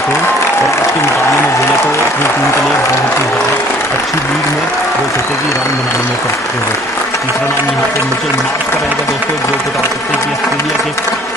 करते हैं और आज के मुकाबले में बोले तो अपनी टीम के लिए बहुत ही ज़्यादा अच्छी लीग में बोल सकते कि रन बनाने में कर सकते हो। तीसरा नाम यहाँ पे मिचेल मार्श का रहेगा दोस्तों, जो बता सकते हैं कि ऑस्ट्रेलिया के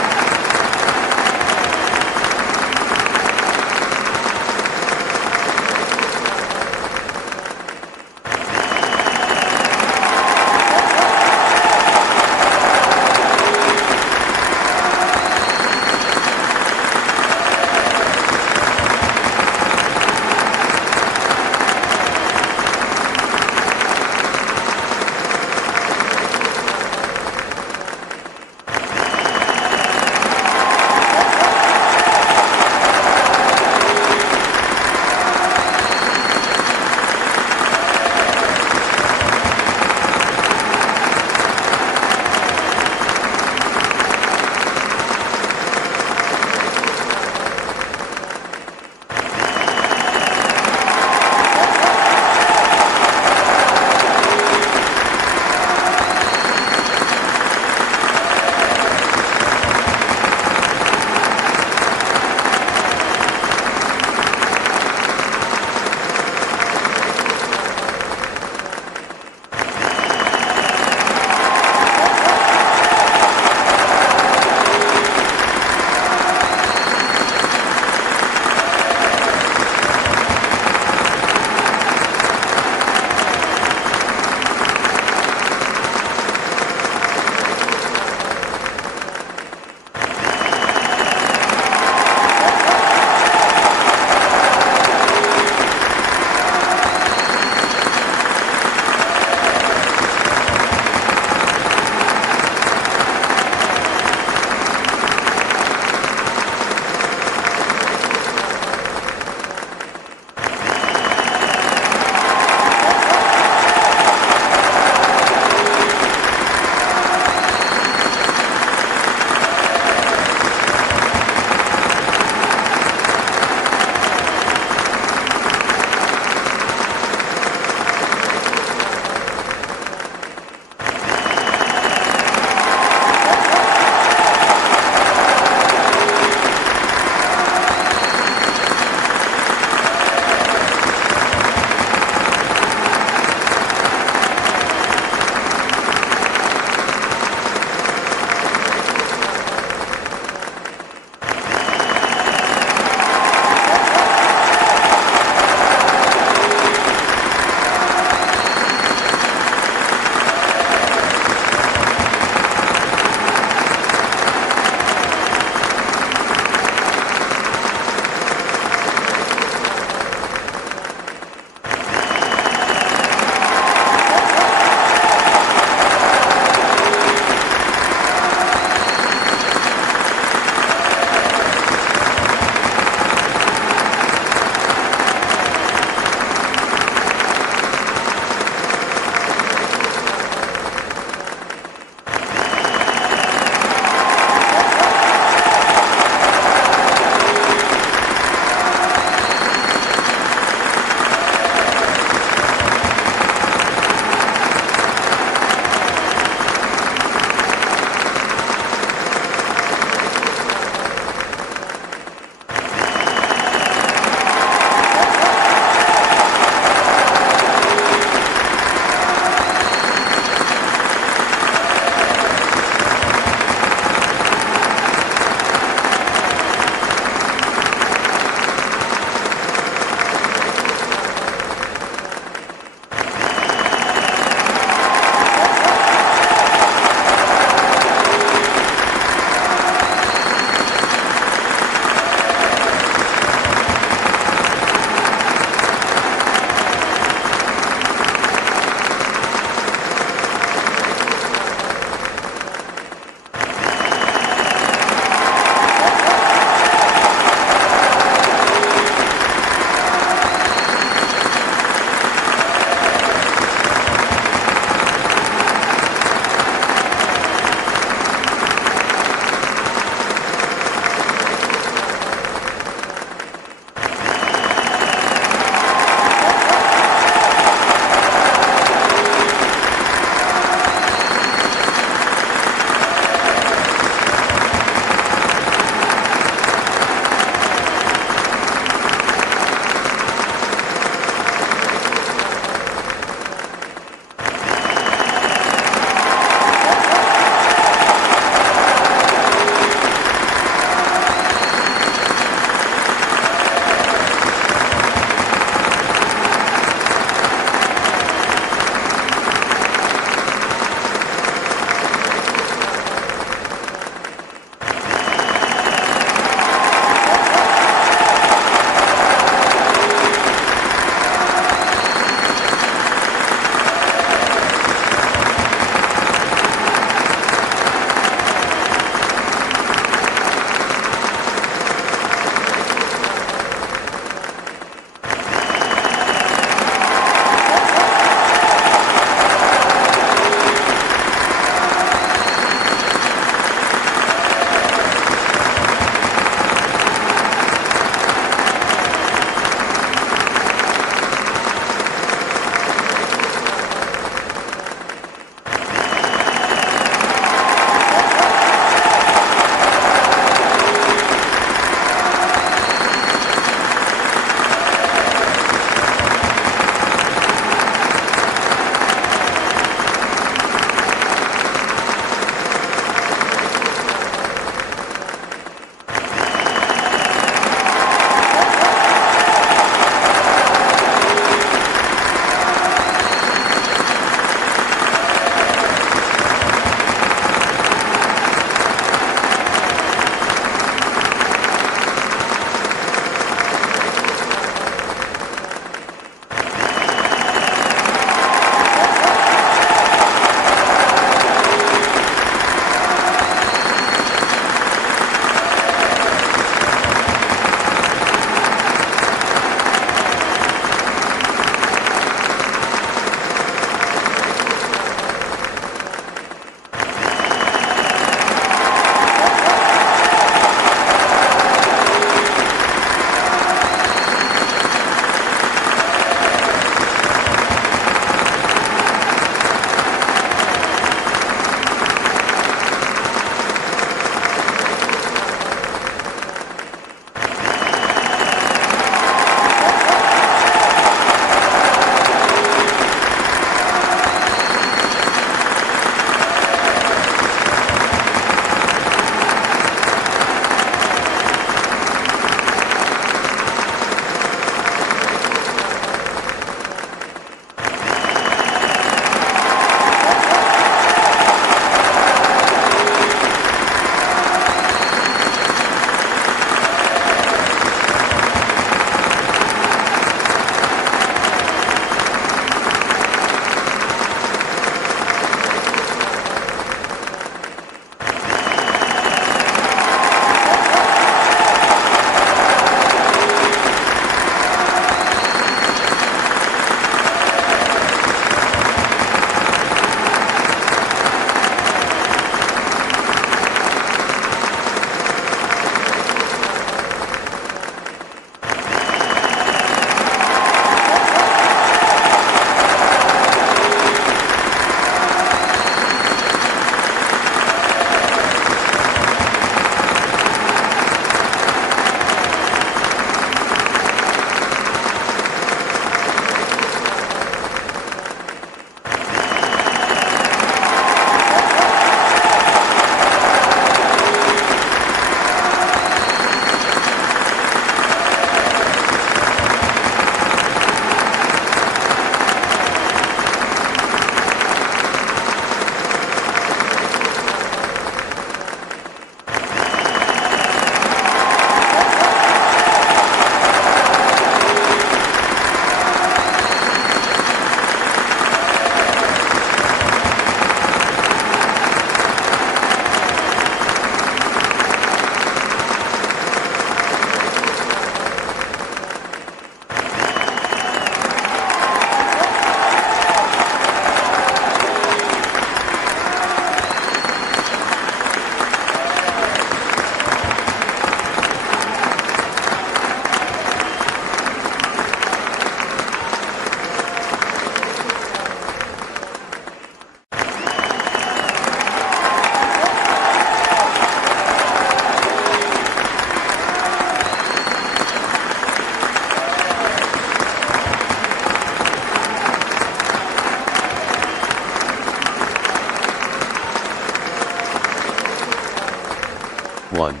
1. 2.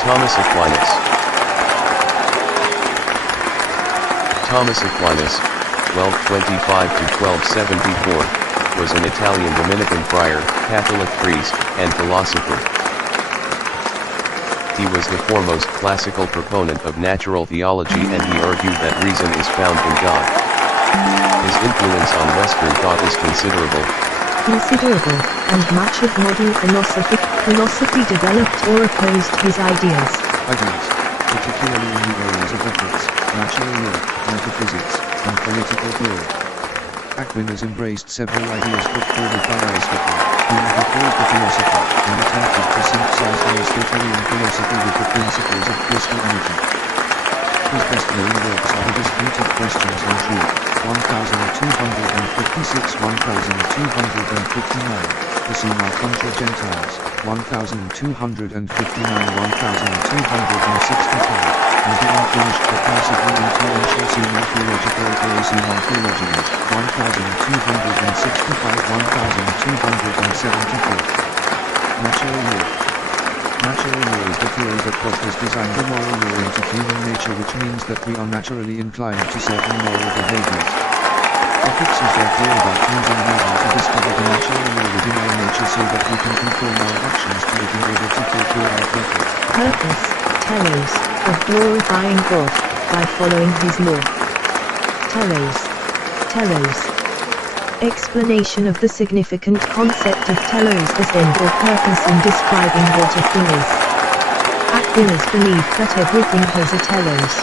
Thomas Aquinas. Thomas Aquinas, 1225–1274, was an Italian Dominican friar, Catholic priest, and philosopher. He was the foremost classical proponent of natural theology, and he argued that reason is found in God. His influence on Western thought is considerable, and much of modern philosophy developed or opposed his ideas. Particularly in the areas of ethics, natural law, metaphysics, and political theory. Aquinas embraced several ideas put forward by Aristotle, whom he called the philosopher, and attempted to synthesize Aristotelian philosophy with the principles of Christianity. His best-known works are the Disputed Questions on Truth, 1256–1259, the Summa contra Gentiles, 1259–1265, and the unfinished but massively influential Summa Theologica aka Summa Theologiae, 1265–1274. Natural law. Natural law is the theory that God has designed the moral law into human nature, which means that we are naturally inclined to certain moral behaviors. Ethics is therefore about using reason to discover the natural law within our nature so that we can conform our actions to it in order to fulfill our purpose. Purpose, telos, of glorifying God, by following His law. Telos. Explanation of the significant concept of telos as end or purpose in describing what a thing is. Aquinas believed that everything has a telos.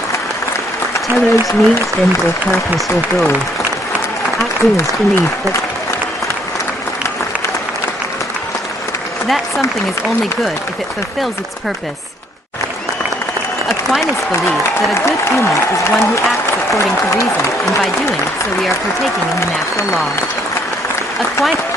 Telos means end or purpose or goal. Aquinas believed that something is only good if it fulfills its purpose. Aquinas believed that a good human is one who acts according to reason, and by doing so we are partaking in the natural law. Aquinas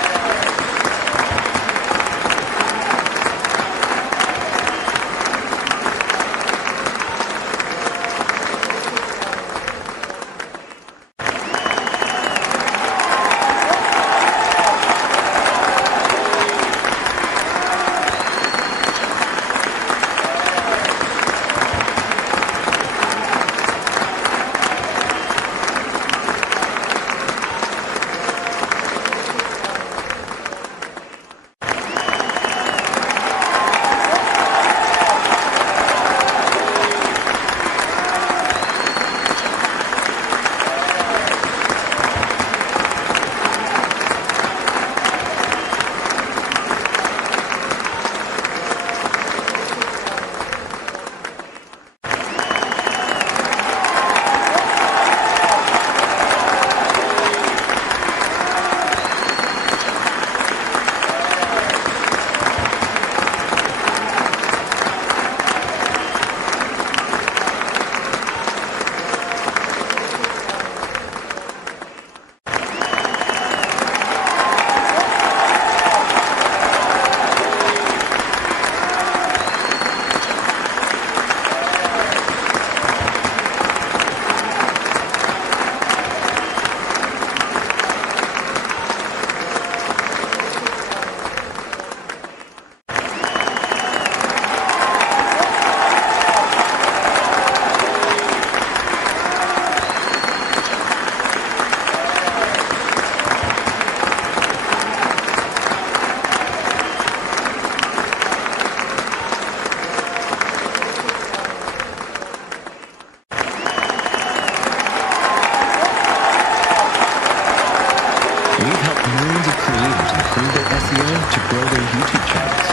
We've helped millions of creators improve their SEO to grow their YouTube channels.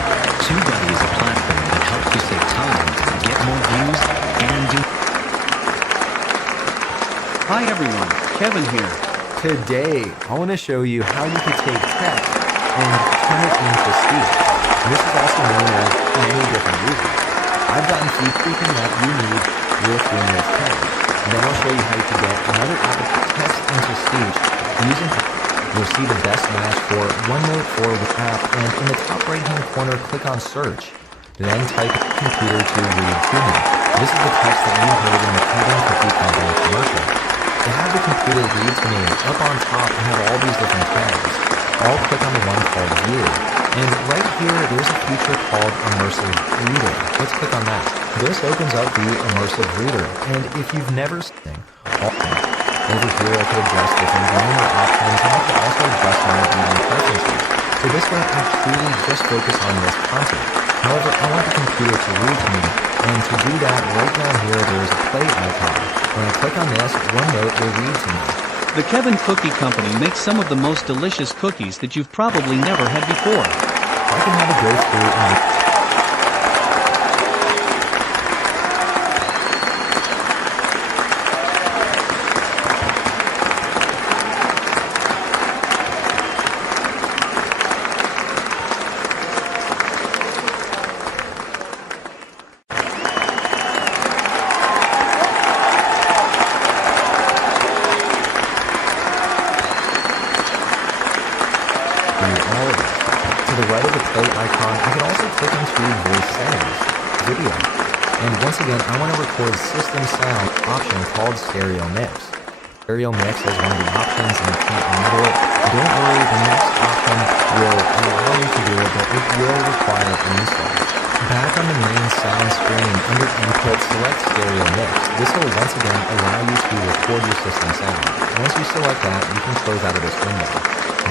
TubeBuddy is a platform that helps you save time, get more views, and do... Hi everyone, Kevin here. Today, I want to show you how you can take text and turn it into speech. This is also known as many different reasons. I've gotten everything that you need with Windows 10. Then I'll show you how you can get another app of text into speech using. You'll see the best match for OneNote for app, and in the top right hand corner click on search. Then type computer to read to me. This is the text that you heard in the Kevin Cookie Company commercial. To have the computer read to me, up on top I have all these different tabs. I'll click on the one called View. And right here, there's a feature called Immersive Reader. Let's click on that. This opens up the Immersive Reader. And if you've never seen over here, I could adjust different grammar options, and I could also adjust my reading preferences. So this way, I truly just focus on this content. However, I want the computer to read to me, and to do that, right down here, there is a play icon. When I click on this, OneNote will read to me. The Kevin Cookie Company makes some of the most delicious cookies that you've probably never had before. So I can have it go through and all of it. To the right of the play icon, I can also click into voice settings, video. And once again, I want to record system sound option called stereo mix. Stereo mix is one of the options and you can't handle it. Don't worry, the next option will allow you to do it, but it will require an install. Back on the main sound screen, under input, select stereo mix. This will once again allow you to record your system sound. Once you select that, you can close out of this window.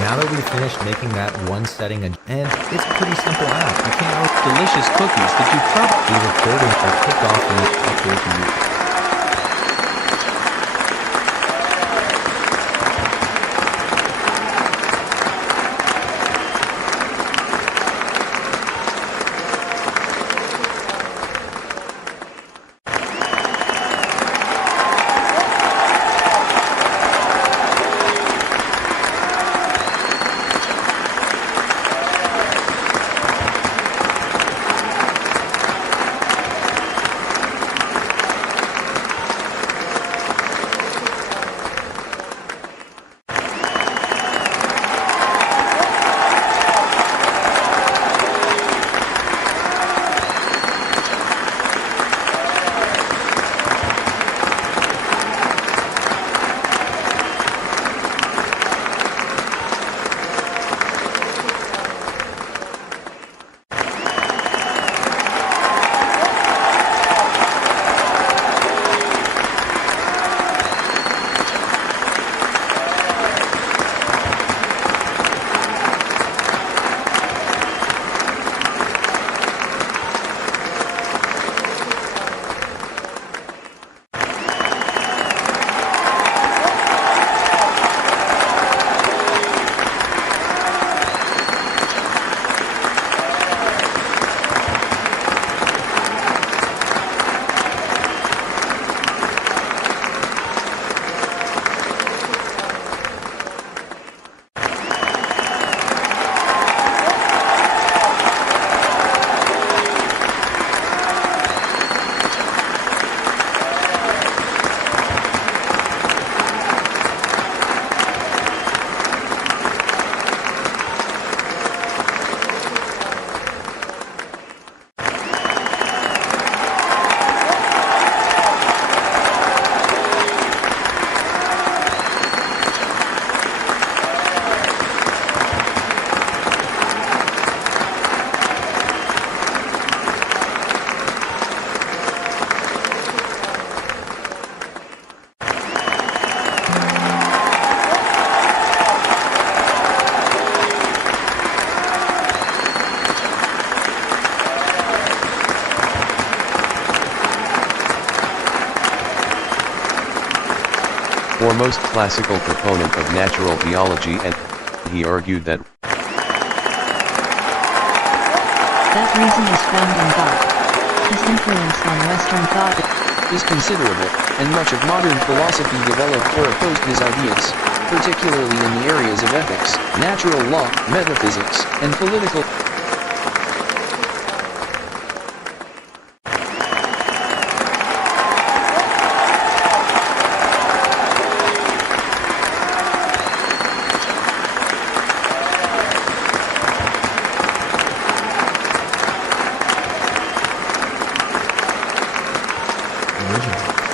Now that we've finished making that one setting, and it's a pretty simple app. You can't really Delicious cookies that you've probably be recording or kick off the update for you. Foremost classical proponent of natural theology, and he argued that reason is found in God. His influence on Western thought is considerable, and much of modern philosophy developed or opposed his ideas, particularly in the areas of ethics, natural law, metaphysics, and political.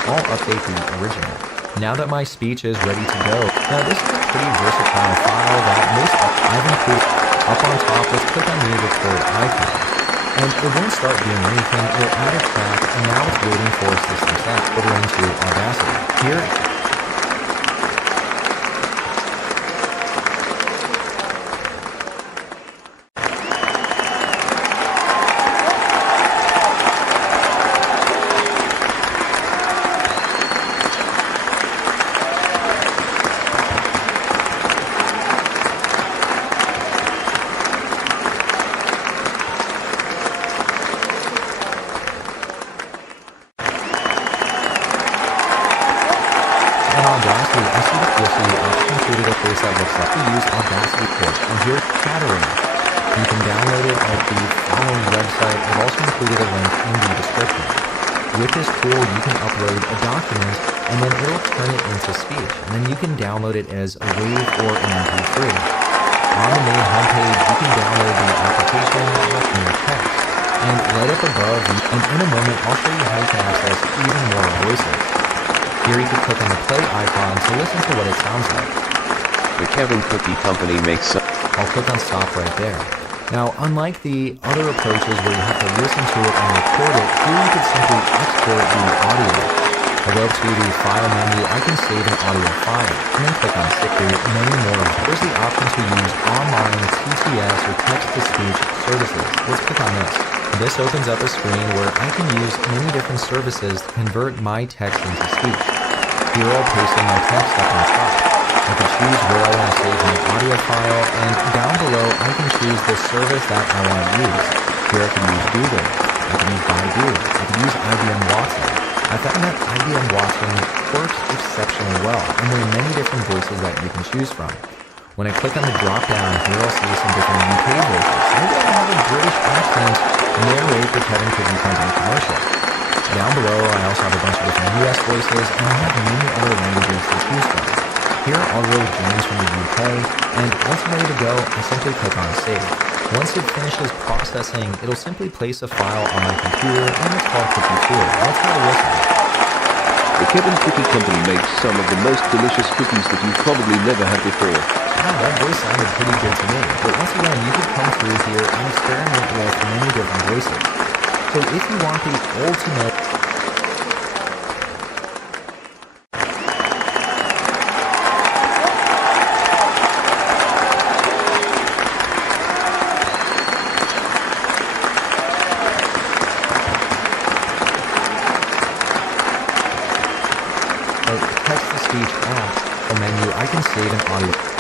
I'll update the original. Now that my speech is ready to go, now this is a pretty versatile file that I've included. Up on top, let's click on the record icon. And it won't start doing anything, it will add a track, and now it's waiting for system set over into Audacity. Here, Audacity, I see that you'll see the option included a place that looks like we use Audacity port, and here it's chattering. You can download it at the following website. I've also included a link in the description. With this tool, you can upload a document, and then it'll turn it into speech, and then you can download it as a WAV or an MP3. On the main homepage, you can download the application right in your text. And right up above, and in a moment, I'll show you how you can access even more voices. Here you can click on the play icon to listen to what it sounds like. The Kevin Cookie Company makes some. I'll click on stop right there. Now, unlike the other approaches where you have to listen to it and record it, here you can simply export the audio. I go to the file menu, I can save an audio file, and then click on save. Many more. There's the option to use online TTS or text-to-speech services. Let's click on this. This opens up a screen where I can use many different services to convert my text into speech. Here I'll paste in my text up on top. I can choose where I want to save my audio file, and down below I can choose the service that I want to use. Here I can use Google, I can use Baidu, I can use IBM Watson. I found that IBM Watson works exceptionally well, and there are many different voices that you can choose from. When I click on the drop down, here I'll see some different UK voices. Maybe I have a British accent narrate the Kevin Cookie Company commercial. Down below, I also have a bunch of different US voices, and I have many other languages to choose from. Here, I'll go with James from the UK, and once I'm ready to go, I simply click on Save. Once it finishes processing, it'll simply place a file on my computer, and it's called Cookie 2. Let's have a listen. The Kevin Cookie Company makes some of the most delicious cookies that you've probably never had before. That voice sounded pretty good to me, but once again, you can come through here and experiment with many different voices. So if you want the ultimate text-to-speech app menu, I can save an audio.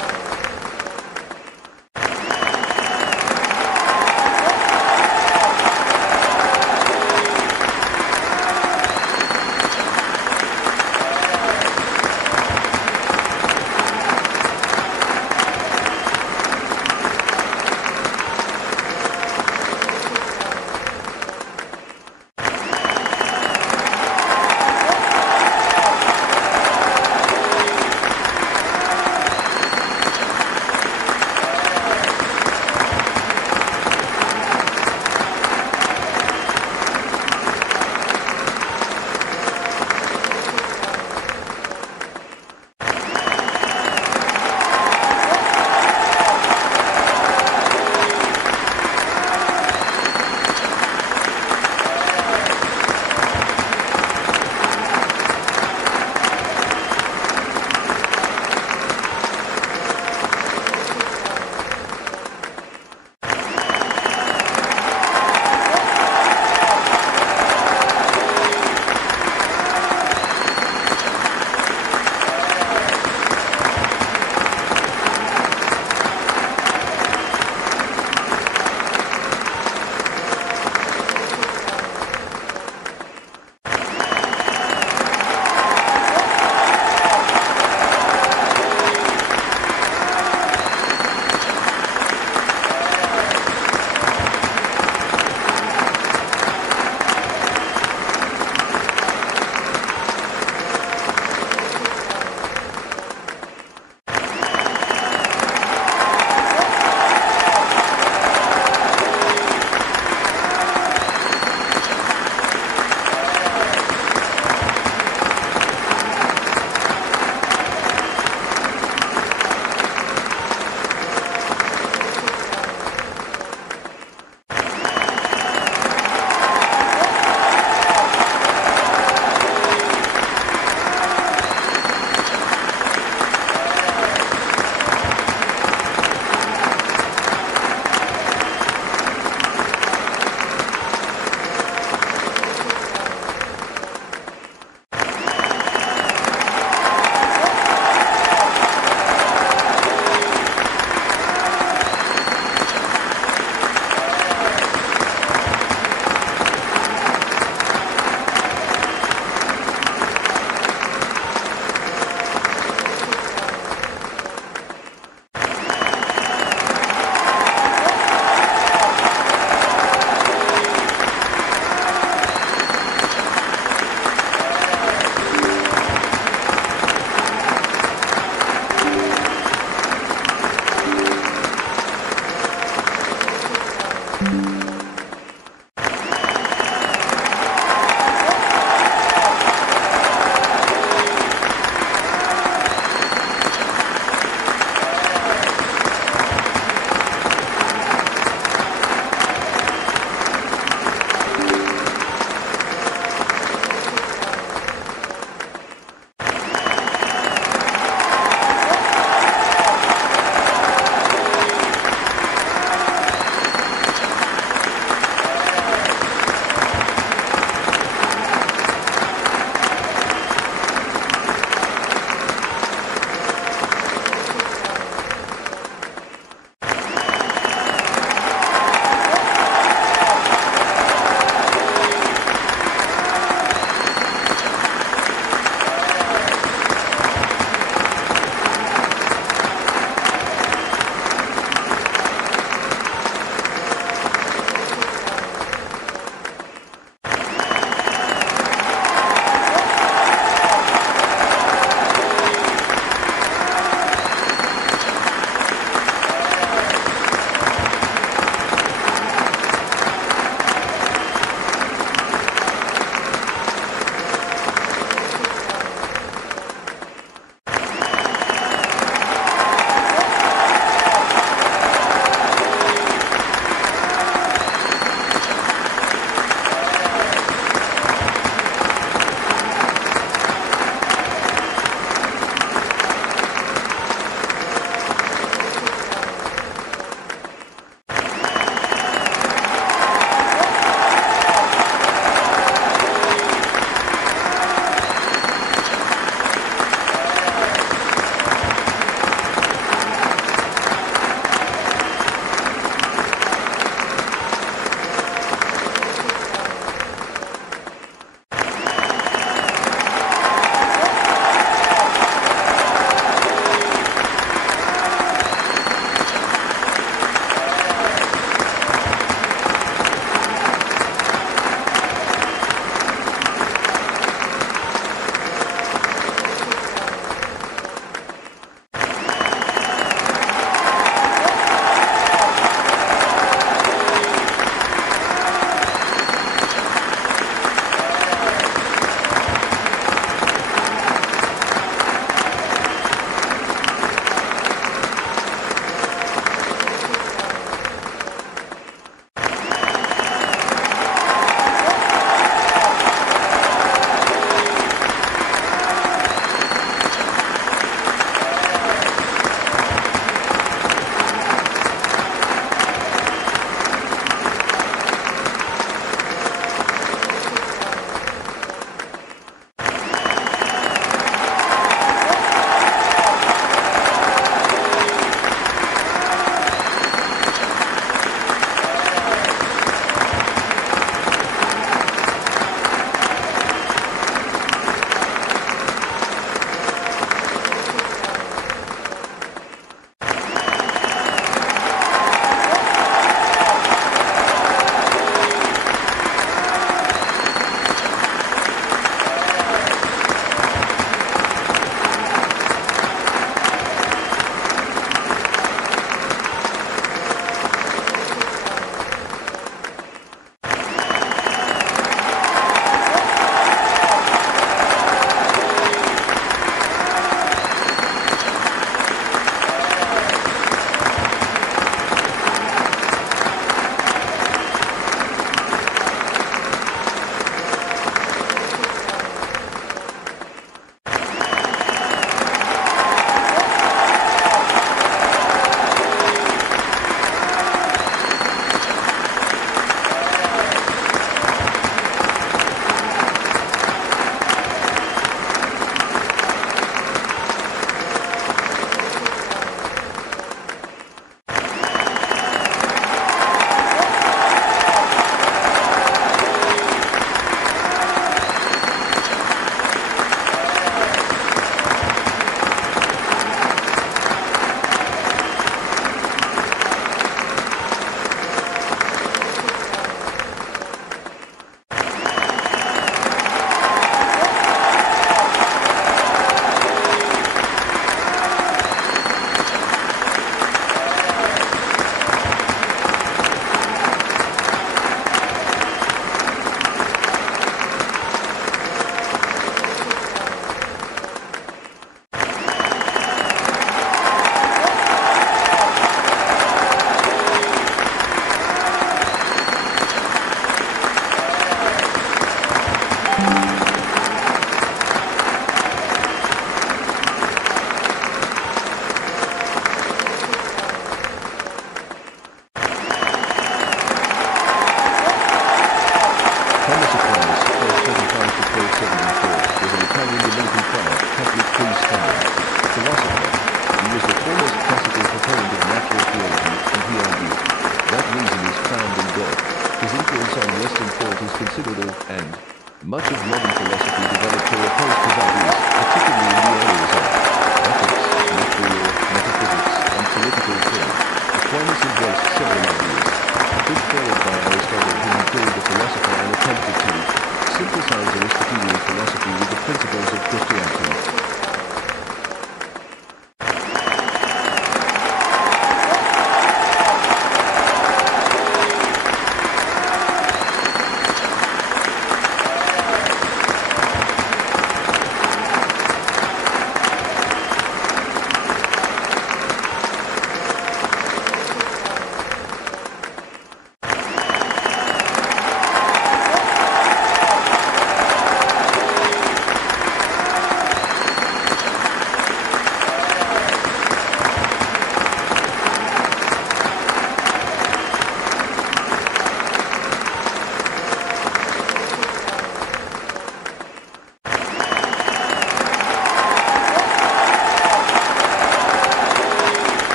Much of modern philosophy developed or opposed his ideas, particularly in the areas of ethics, natural law, metaphysics, and political theory. Aquinas embraced several ideas, put forward by Aristotle, whom he called the philosopher, and attempted to synthesize Aristotelian philosophy with the principles of Christianity.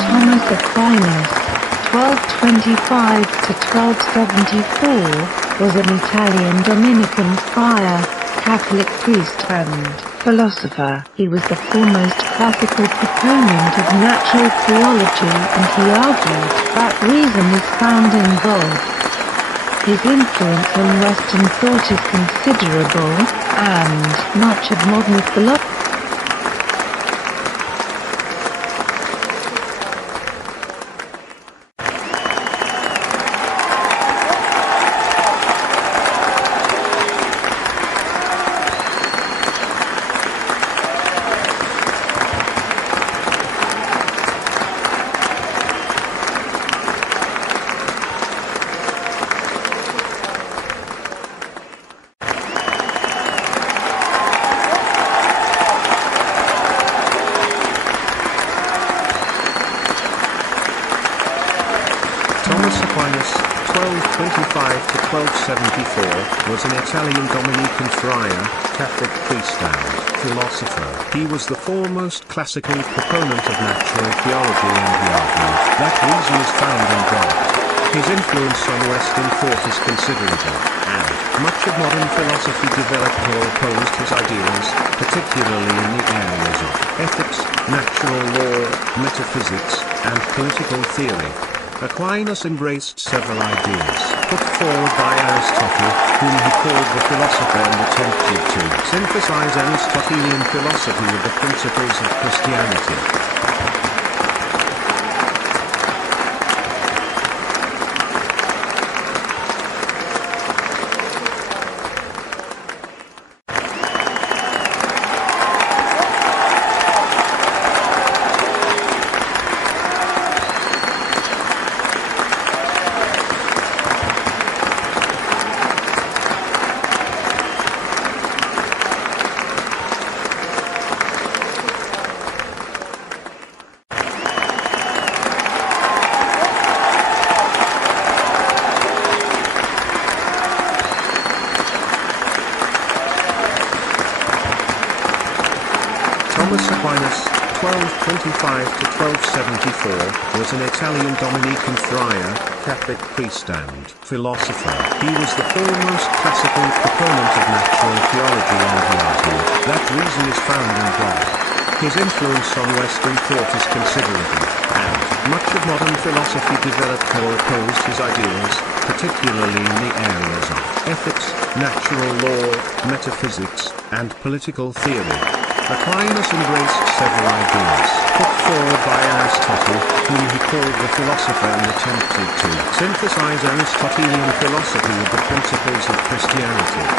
Thomas Aquinas, 1225 to 1274, was an Italian Dominican friar, Catholic priest and philosopher. He was the foremost classical proponent of natural theology, and he argued that reason is found in God. His influence on Western thought is considerable, and much of modern philosophy Thomas Aquinas, 1225 to 1274, was an Italian Dominican friar, Catholic priest and philosopher. He was the foremost classical proponent of natural theology, and he argued that reason is found in God. His influence on Western thought is considerable, and much of modern philosophy developed or opposed his ideas, particularly in the areas of ethics, natural law, metaphysics, and political theory. Aquinas embraced several ideas put forward by Aristotle, whom he called the philosopher, and attempted to synthesize Aristotelian philosophy with the principles of Christianity. Thomas Aquinas, 1225 to 1274, was an Italian Dominican friar, Catholic priest and philosopher. He was the foremost classical proponent of natural theology, and he argued that reason is found in God. His influence on Western thought is considerable, and much of modern philosophy developed or opposed his ideas, particularly in the areas of ethics, natural law, metaphysics, and political theory. Aquinas embraced several ideas put forward by Aristotle, whom he called the philosopher, and attempted to synthesize Aristotelian philosophy with the principles of Christianity.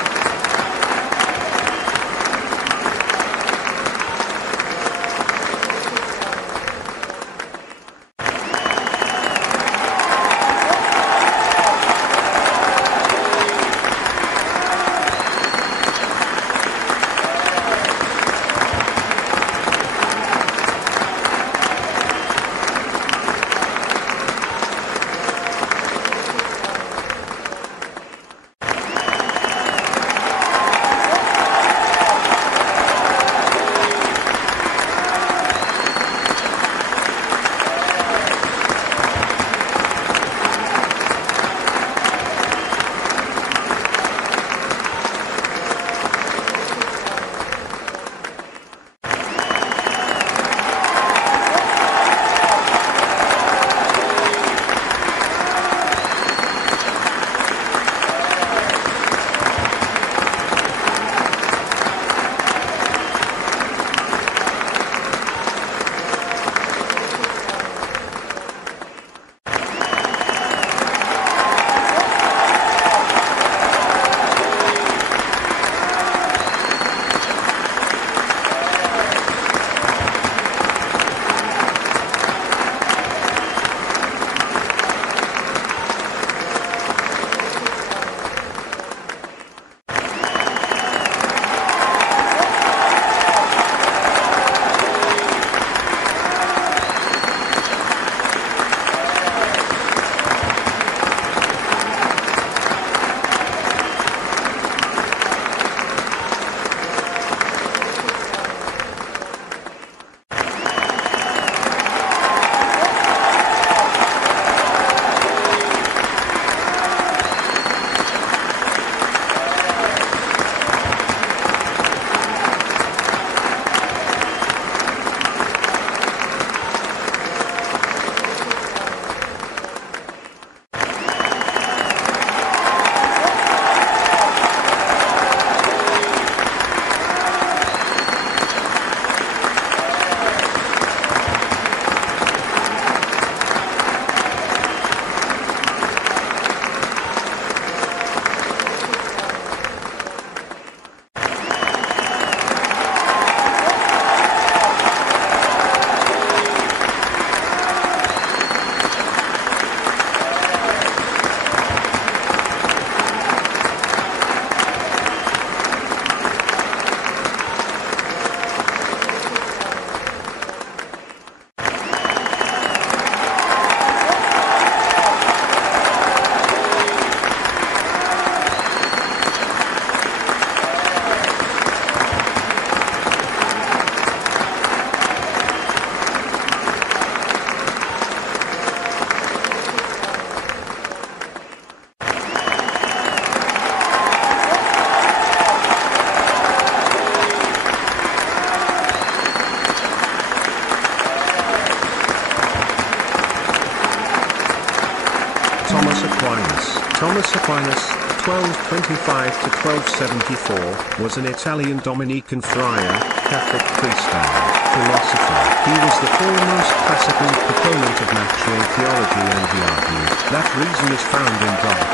Thomas Aquinas, 1225 to 1274, was an Italian Dominican friar, Catholic priest and philosopher. He was the foremost classical proponent of natural theology, and he argued that reason is found in God.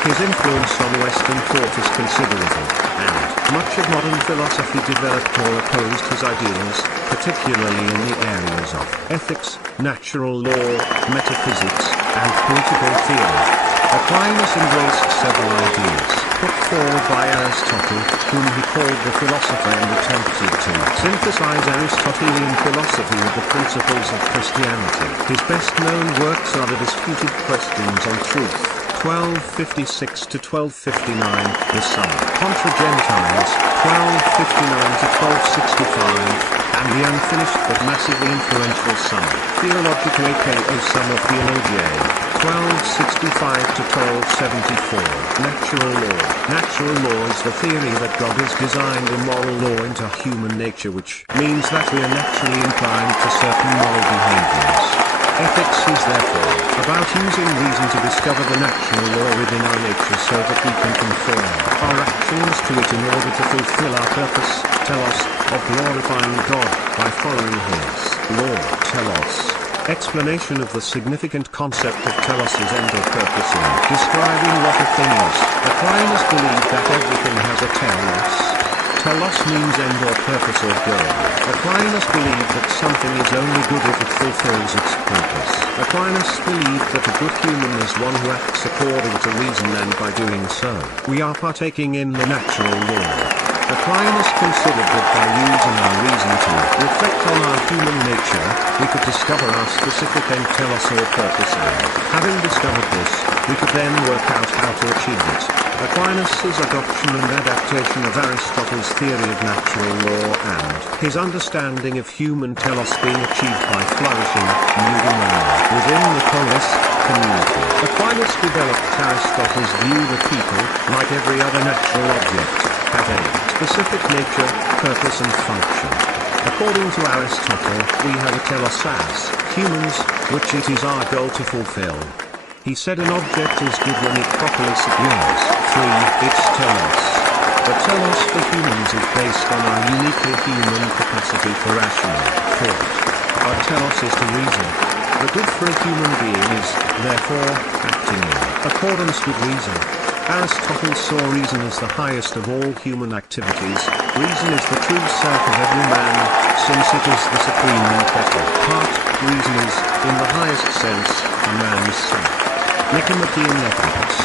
His influence on Western thought is considerable, and much of modern philosophy developed or opposed his ideals, particularly in the areas of ethics, natural law, metaphysics, and political theory. Aquinas embraced several ideas put forward by Aristotle, whom he called the philosopher, and attempted to synthesize Aristotelian philosophy with the principles of Christianity. His best-known works are the Disputed Questions on Truth, 1256 to 1259, The Sum Contra Gentiles, 1259 to 1265, and the unfinished but massively influential Sum Theologica aka Sum of Theologiae, 1265 to 1274. Natural law. Natural law is the theory that God has designed a moral law into human nature, which means that we are naturally inclined to certain moral behaviors. Ethics is therefore about using reason to discover the natural law within our nature so that we can conform our actions to it in order to fulfill our purpose, telos, of glorifying God, by following His law, telos. Explanation of the significant concept of telos's end or purpose in describing what a thing is. Aquinas believed that everything has a telos. Telos means end or purpose or goal. Aquinas believed that something is only good if it fulfills its purpose. Aquinas believed that a good human is one who acts according to reason, and by doing so, we are partaking in the natural law. Aquinas considered that by using our reason to reflect on our human nature, we could discover our specific end, telos or purpose, and having discovered this, we could then work out how to achieve it. Aquinas' adoption and adaptation of Aristotle's theory of natural law and his understanding of human telos being achieved by flourishing eudaimonia within the polis community. Aquinas developed Aristotle's view that people, like every other natural object, have a specific nature, purpose and function. According to Aristotle, we have a telos as humans, which it is our goal to fulfill. He said an object is good when it properly secures 3. its telos. The telos for humans is based on our uniquely human capacity for rational thought. Our telos is to reason. The good for a human being is, therefore, acting in accordance with reason. Aristotle saw reason as the highest of all human activities. Reason is the true self of every man, since it is the supreme and better part. Reason is, in the highest sense, a man's self. Nicomachean Ethics.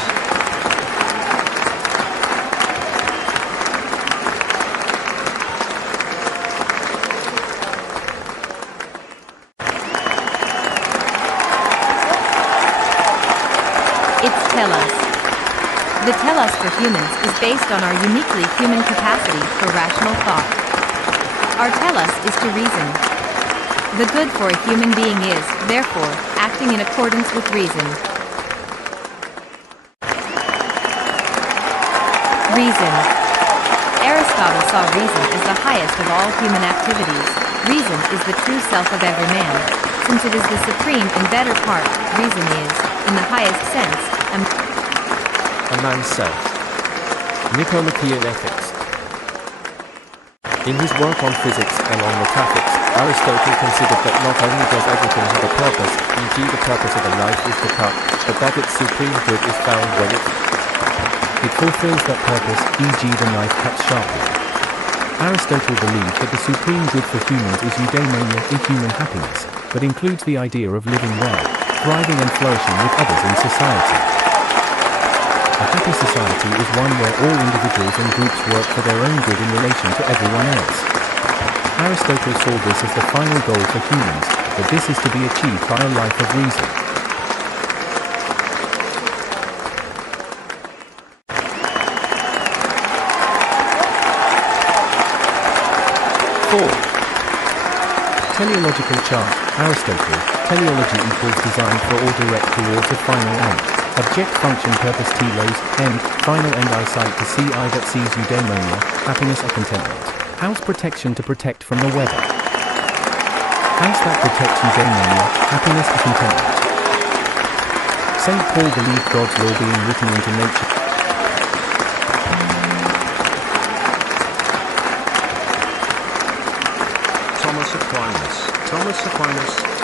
It's telos. The telos for humans is based on our uniquely human capacity for rational thought. Our telos is to reason. The good for a human being is, therefore, acting in accordance with reason. Reason. Aristotle saw reason as the highest of all human activities. Reason is the true self of every man. Since it is the supreme and better part, reason is, in the highest sense, a man's self. Nicomachean Ethics. In his work on physics and on metaphysics, Aristotle considered that not only does everything have a purpose, e.g. the purpose of a knife is to cut, but that its supreme good is found when it fulfills that purpose, e.g. the knife cuts sharply. Aristotle believed that the supreme good for humans is eudaimonia, human happiness, but includes the idea of living well, thriving and flourishing with others in society. A happy society is one where all individuals and groups work for their own good in relation to everyone else. Aristotle saw this as the final goal for humans, but this is to be achieved by a life of reason. Teleological chart. Aristotle, teleology equals design for or direct towards a final end. Object function purpose telos, end, final end eyesight to see eye that sees eudaimonia, happiness a contentment. House protection to protect from the weather. House that protects eudaimonia, happiness a contentment. St. Paul believed God's law being written into nature. Thomas Aquinas,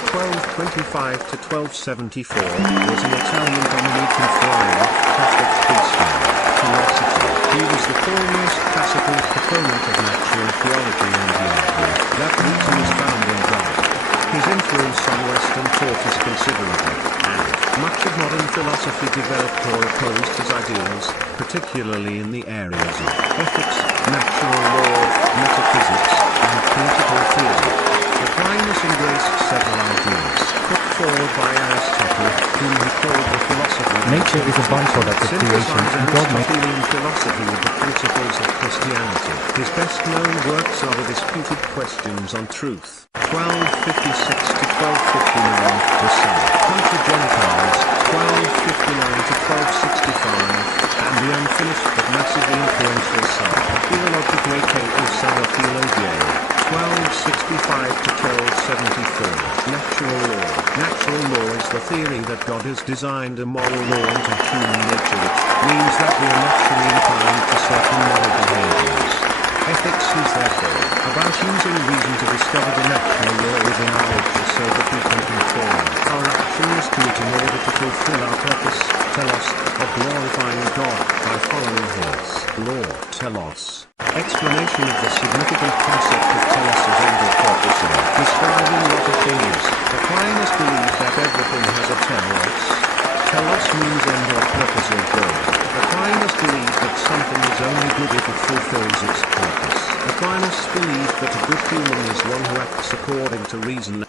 1225 to 1274, was an Italian Dominican friar, Catholic priest and philosopher. He was the foremost classical proponent of natural theology, and he argued that reason is found in God. His influence on Western thought is considerable, and much of modern philosophy developed or opposed his ideas, particularly in the areas of ethics, natural law, metaphysics, and political theory. Aquinas embraced several ideas put forward by Aristotle, whom he called the philosopher. Nature is a byproduct of creation, and God made Aristotelian philosophy with the principles of Christianity. His best-known works are the Disputed Questions on Truth, 1256 to 1259, The Sum contra Gentiles, 1259 to 1265, and the unfinished but massively influential Sum Theologica aka Summa Theologiae, 1265 to 1274. Natural law. Natural law is the theory that God has designed a moral law into human nature, which means that we are naturally inclined to certain moral behaviors. Ethics is therefore about using reason to discover the natural law within our nature so that we can conform our actions to it in order to fulfill our purpose, telos, of glorifying God by following His law, telos. Explanation of the significant concept of telos's end or purpose in describing what a thing is. Aquinas believed that everything has a telos. Telos means end or purpose or goal. Aquinas believed that something is only good if it fulfills its purpose. Aquinas believed that a good human is one who acts according to reason.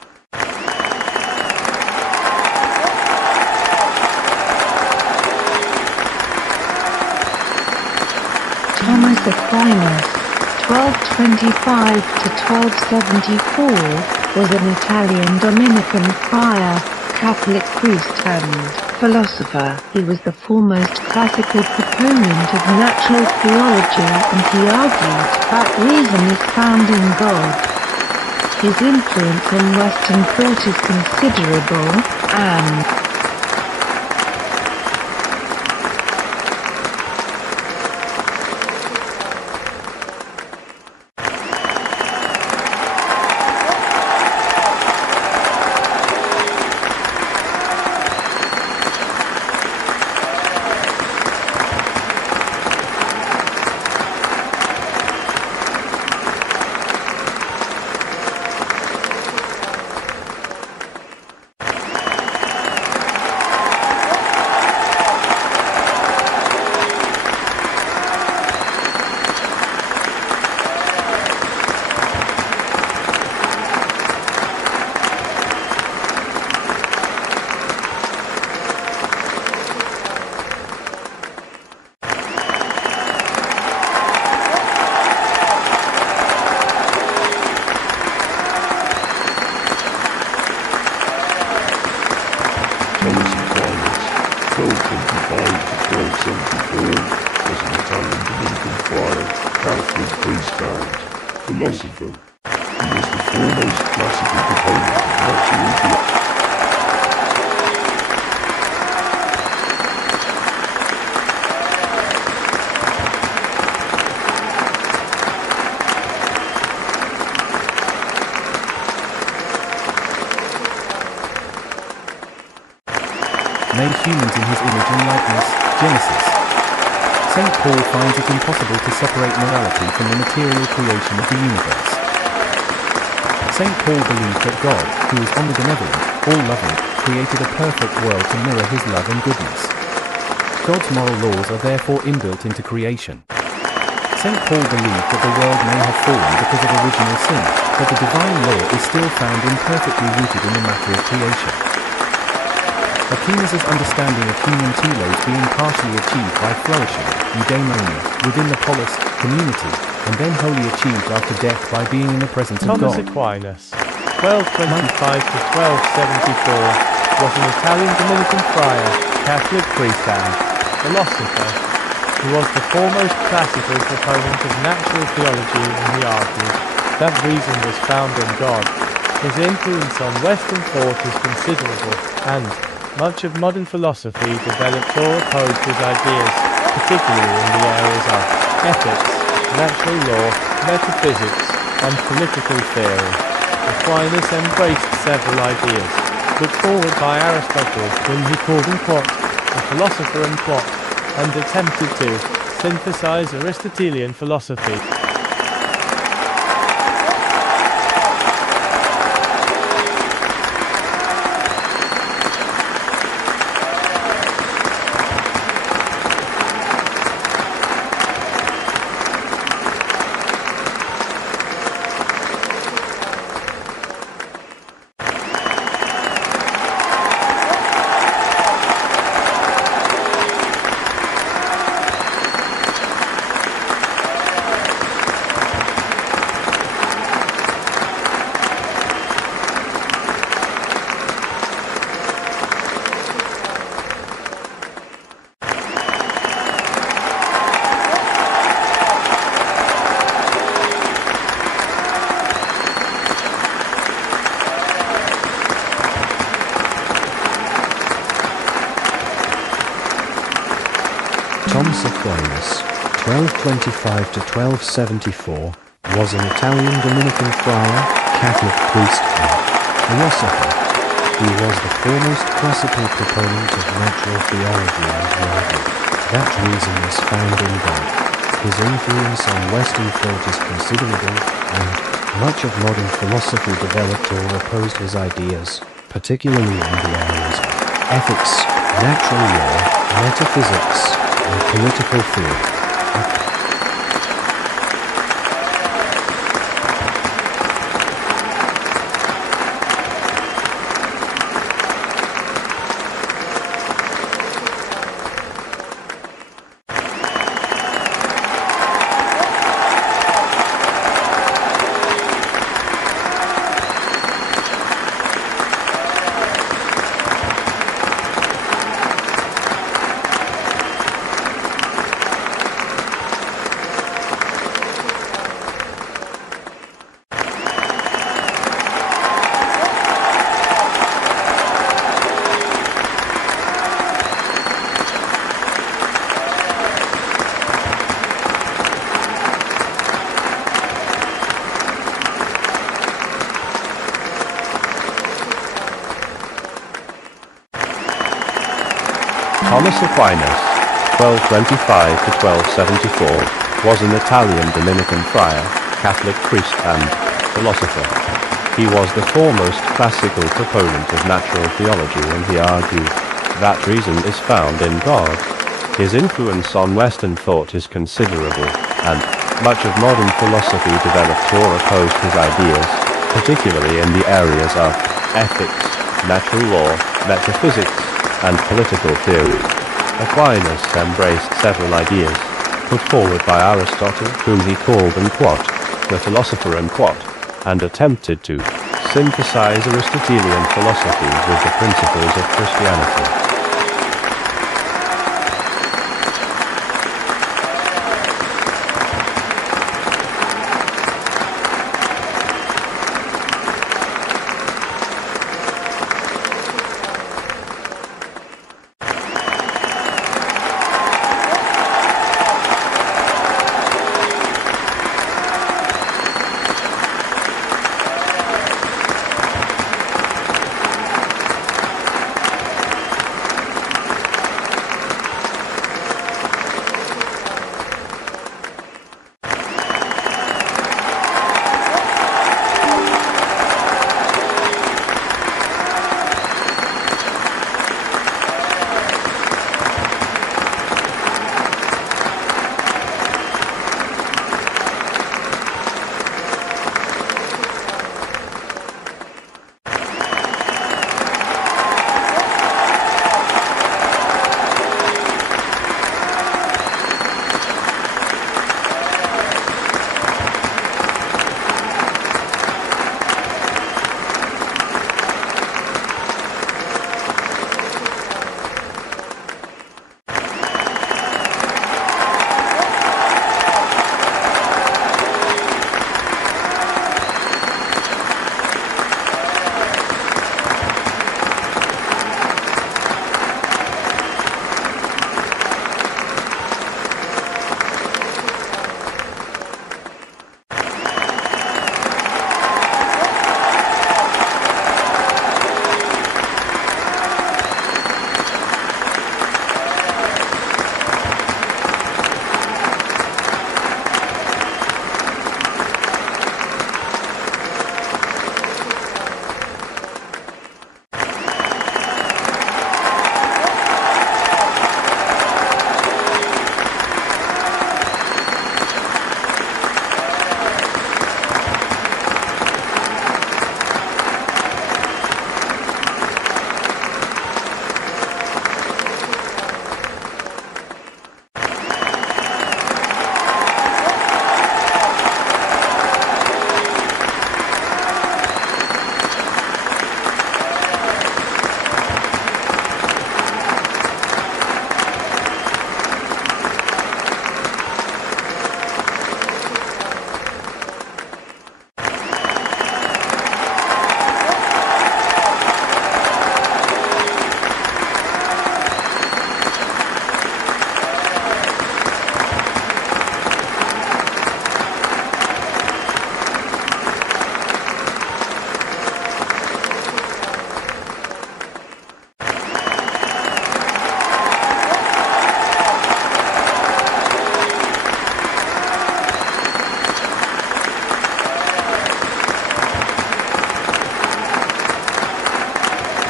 Thomas Aquinas, 1225 to 1274, was an Italian Dominican friar, Catholic priest and philosopher. He was the foremost classical proponent of natural theology, and he argued that reason is found in God. His influence on Western thought is considerable, and Thomas Aquinas, 1225 to 1274, was an Italian Dominican friar, Catholic priest and philosopher. He was the foremost classical proponent of natural theology. Made humans in his image and likeness, Genesis. St. Paul finds it impossible to separate morality from the material creation of the universe. St. Paul believed that God, who is omnibenevolent, all-loving, created a perfect world to mirror his love and goodness. God's moral laws are therefore inbuilt into creation. St. Paul believed that the world may have fallen because of original sin, but the divine law is still found imperfectly rooted in the matter of creation. Aquinas' understanding of human telos being partially achieved by flourishing, eudaimonia, within the polis, community, and then wholly achieved after death by being in the presence of Thomas God. Aquinas, 1225 to 1274, was an Italian Dominican friar, Catholic priest and philosopher. He was the foremost classical proponent of natural theology, and he argued that reason was found in God. His influence on Western thought is considerable, and Much of modern philosophy developed or opposed his ideas, particularly in the areas of ethics, natural law, metaphysics, and political theory. Aquinas embraced several ideas put forward by Aristotle, whom he called and quote, the philosopher and quote, and attempted to synthesize Aristotelian philosophy. Thomas Aquinas, 1225 to 1274, was an Italian Dominican friar, Catholic priest and philosopher. He was the foremost classical proponent of natural theology and he argued that reason is found in God. His influence on Western thought is considerable, and much of modern philosophy developed or opposed his ideas, particularly in the areas of ethics, natural law, metaphysics, and political theory. Thomas Aquinas, 1225 to 1274, was an Italian Dominican friar, Catholic priest and philosopher. He was the foremost classical proponent of natural theology and he argued that reason is found in God. His influence on Western thought is considerable, and much of modern philosophy developed or opposed his ideas, particularly in the areas of ethics, natural law, metaphysics, and political theory. Aquinas embraced several ideas put forward by Aristotle, whom he called and quote, the philosopher and quote, and attempted to synthesize Aristotelian philosophy with the principles of Christianity.